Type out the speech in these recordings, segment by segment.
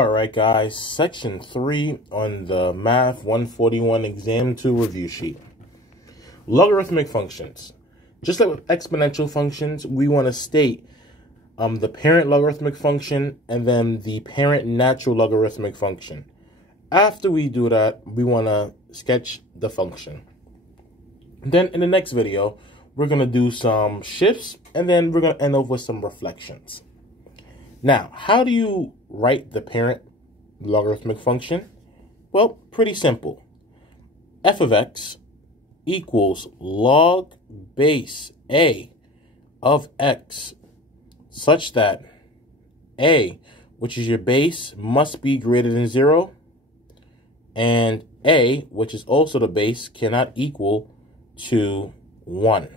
All right, guys, section 3 on the Math 141 Exam 2 review sheet. Logarithmic functions. Just like with exponential functions, we want to state the parent logarithmic function and then the parent natural logarithmic function. After we do that, we want to sketch the function. Then in the next video, we're going to do some shifts, and then we're going to end up with some reflections. Now, how do you write the parent logarithmic function? Well, pretty simple. F of x equals log base a of x, such that a, which is your base, must be greater than 0, and a, which is also the base, cannot equal to 1.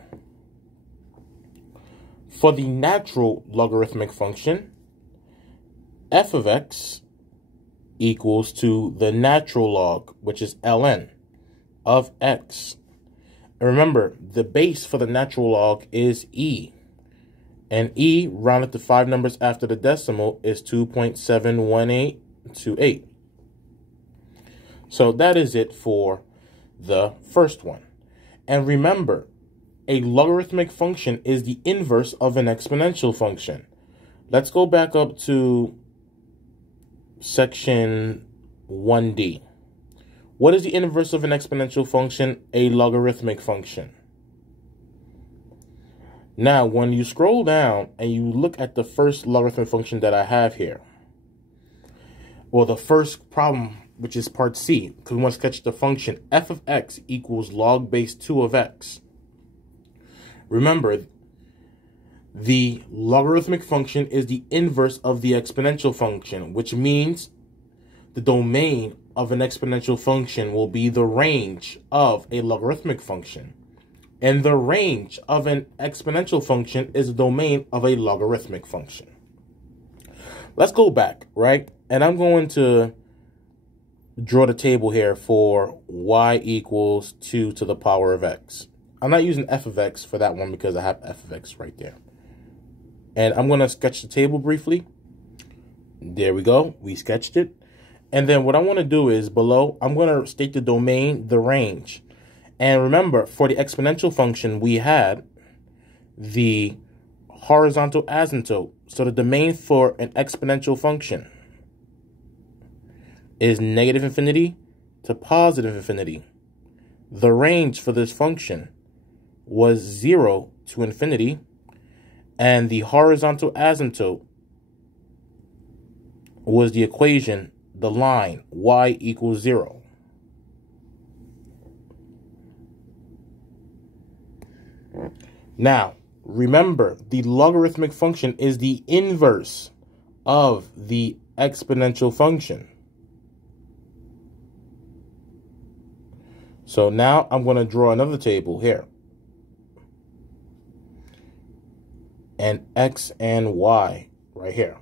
For the natural logarithmic function, f of x equals to the natural log, which is ln, of x. And remember, the base for the natural log is e. And e, rounded to 5 numbers after the decimal, is 2.71828. So that is it for the first one. And remember, a logarithmic function is the inverse of an exponential function. Let's go back up to section 1D. What is the inverse of an exponential function? A logarithmic function. Now, when you scroll down and you look at the first logarithmic function that I have here, or the first problem, which is part C, because we want to sketch the function f of x equals log base 2 of x. Remember, the logarithmic function is the inverse of the exponential function, which means the domain of an exponential function will be the range of a logarithmic function. And the range of an exponential function is the domain of a logarithmic function. Let's go back, right? And I'm going to draw the table here for y equals 2 to the power of x. I'm not using f of x for that one because I have f of x right there. And I'm going to sketch the table briefly. There we go. We sketched it. And then what I want to do is below, I'm going to state the domain, the range. And remember, for the exponential function, we had the horizontal asymptote. So the domain for an exponential function is negative infinity to positive infinity. The range for this function was 0 to infinity. And the horizontal asymptote was the equation, the line, y equals 0. Now, remember, the logarithmic function is the inverse of the exponential function. So now I'm going to draw another table here. And x and y right here.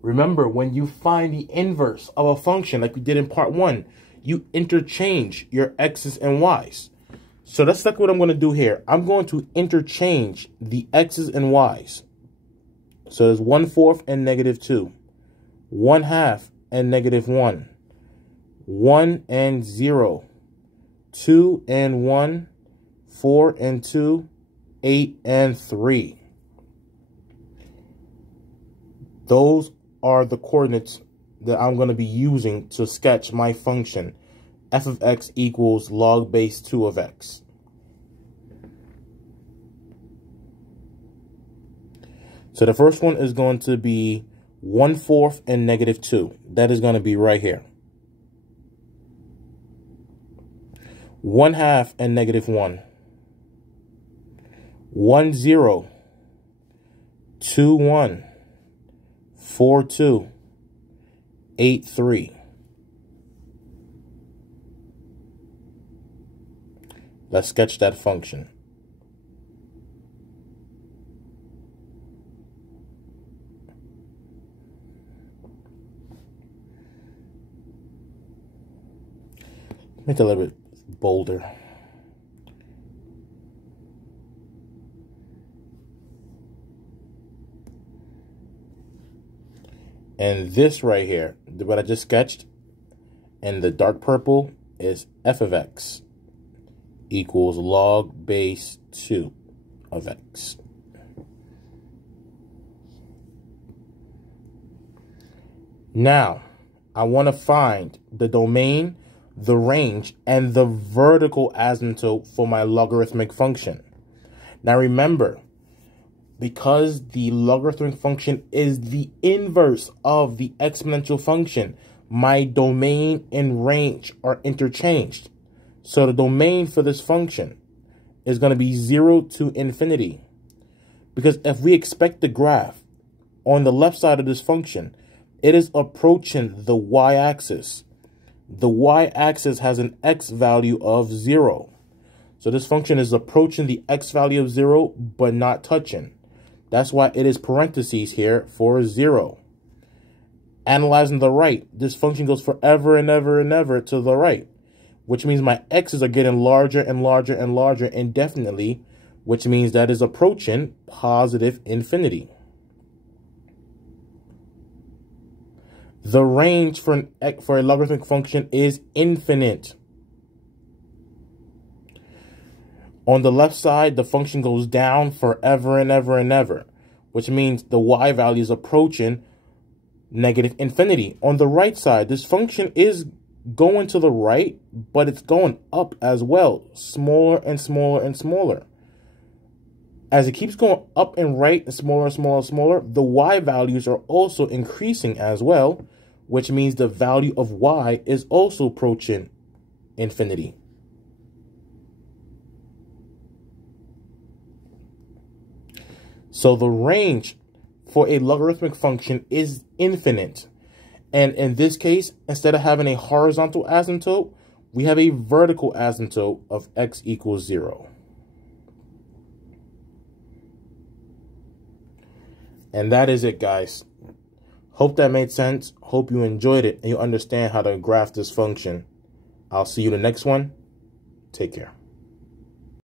Remember, when you find the inverse of a function like we did in part 1, you interchange your x's and y's. So that's like what I'm going to do here. I'm going to interchange the x's and y's. So there's 1/4 and -2, 1/2 and -1, 1 and 0, 2 and 1, 4 and 2, 8 and 3. Those are the coordinates that I'm going to be using to sketch my function f of x equals log base 2 of x. So the first one is going to be 1/4 and -2. That is going to be right here. 1/2 and -1. 1 0. 2 1. 4 2. 8 3. Let's sketch that function. Make it a little bit bolder. And this right here, what I just sketched in the dark purple, is f of x equals log base 2 of x. Now, I want to find the domain, the range, and the vertical asymptote for my logarithmic function. Now remember, because the logarithmic function is the inverse of the exponential function, my domain and range are interchanged. So the domain for this function is going to be 0 to infinity. Because if we expect the graph on the left side of this function, it is approaching the y-axis. The y-axis has an x value of 0. So this function is approaching the x value of 0, but not touching. That's why it is parentheses here for 0. Analyzing the right, this function goes forever and ever and ever to the right, which means my x's are getting larger and larger and larger indefinitely, which means that is approaching positive infinity. The range for a logarithmic function is infinite. On the left side, the function goes down forever and ever and ever, which means the y value is approaching negative infinity. On the right side, this function is going to the right, but it's going up as well, smaller and smaller and smaller. As it keeps going up and right and smaller, smaller, smaller, the y values are also increasing as well, which means the value of y is also approaching infinity. So the range for a logarithmic function is infinite. And in this case, instead of having a horizontal asymptote, we have a vertical asymptote of x equals 0. And that is it, guys. Hope that made sense. Hope you enjoyed it and you understand how to graph this function. I'll see you in the next one. Take care.